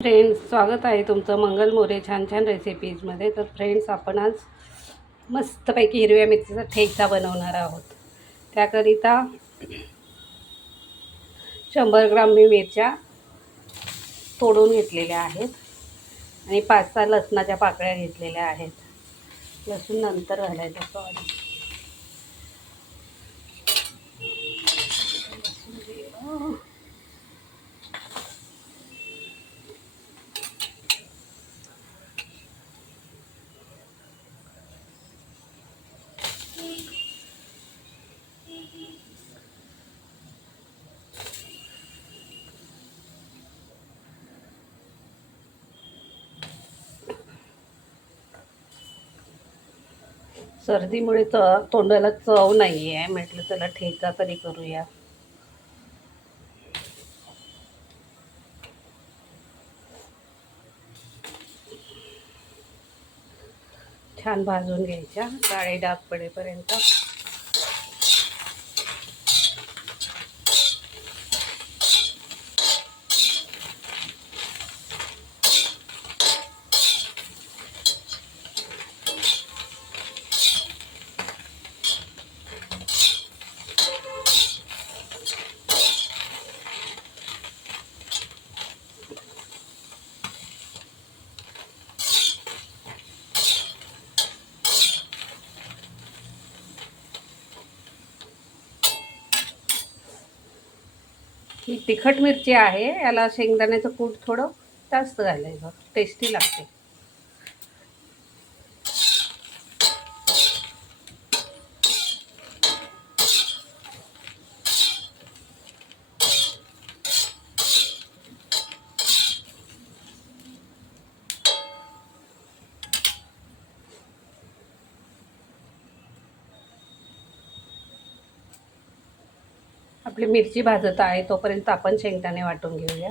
Friends, स्वागत आहे तुमचं मंगल मोरे छान छान रेसिपीजमध्ये. तर फ्रेंड्स, आपण आज मस्तपैकी हिरव्या मिरचीचा ठेचा बनवणार आहोत. त्याकरिता 100 ग्राम मी मिरच्या तोडून घेतलेल्या आहेत आणि 5-6 लसणाच्या पाकळ्या घेतलेल्या आहेत. लसूण नंतर घालायचं, सॉरी. सर्दीमुळे तोंडाला चव नाही आहे, म्हटलं चला ठेचा तरी करूया. छान भाजून घ्यायच्या काळे डाग पडेपर्यंत. ही तिखट मिरची आहे, याला शेंगदाण्याचं कूट थोडं जास्त घालायचं, टेस्टी लागते. आपली मिरची भाजत आहे तोपर्यंत आपण शेंगदाणे वाटून घेऊया.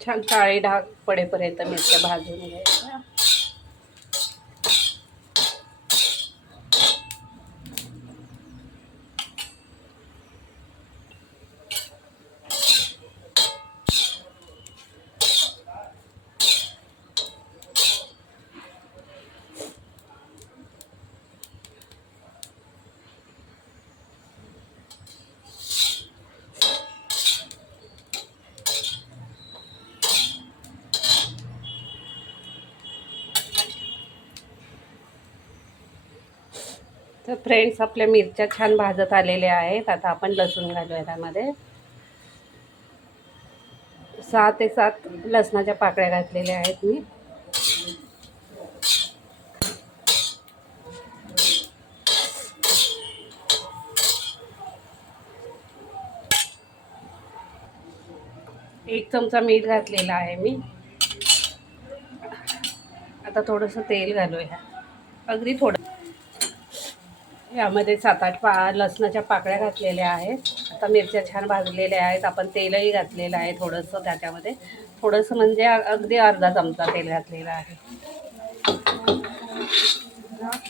छान काळे डाग पडेपर्यंत मिरच्या भाजून घ्यायच्या. तर फ्रेंड्स, आपल्या मिरच्या छान भाजत आलेल्या आहेत. आता आपण लसूण घालूया त्यामध्ये. 6 ते 7 लसणाच्या पाकळ्या घातलेल्या आहेत मी. एक चमचा मीठ घातलेला आहे मी. आता थोडंसं तेल घालूया, अगदी थोडं. यामध्ये 7-8 लसणाच्या पाकळ्या घातलेल्या आहेत. आता मिरच्या छान भाजलेल्या आहेत. आपण तेलही घातलेलं आहे थोडंसं त्याच्यामध्ये, थोडंसं म्हणजे अगदी अर्धा चमचा तेल घातलेलं आहे.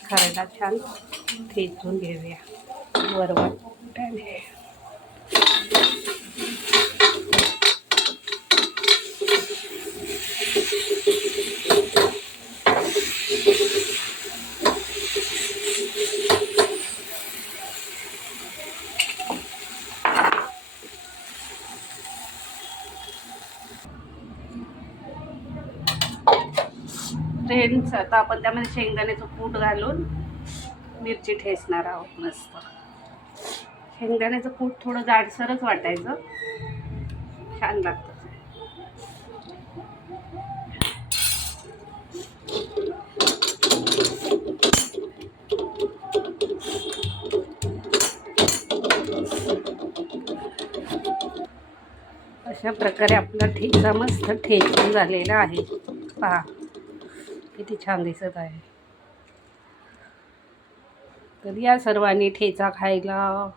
खायला छान ठेचून घेऊया वरवर. फ्रेंड्स, आता आपण त्यामध्ये शेंगदाण्याचं कूट घालून मिरची ठेचणार आहोत. मस्त शेंगदाण्याचं कूट थोडं जाडसरच वाटायचं, छान लागतं. अशा प्रकारे आपला ठेचा मस्त ठेचून झालेला आहे. पहा किती छान दिसत आहे. तर या सर्वांनी ठेचा खायला.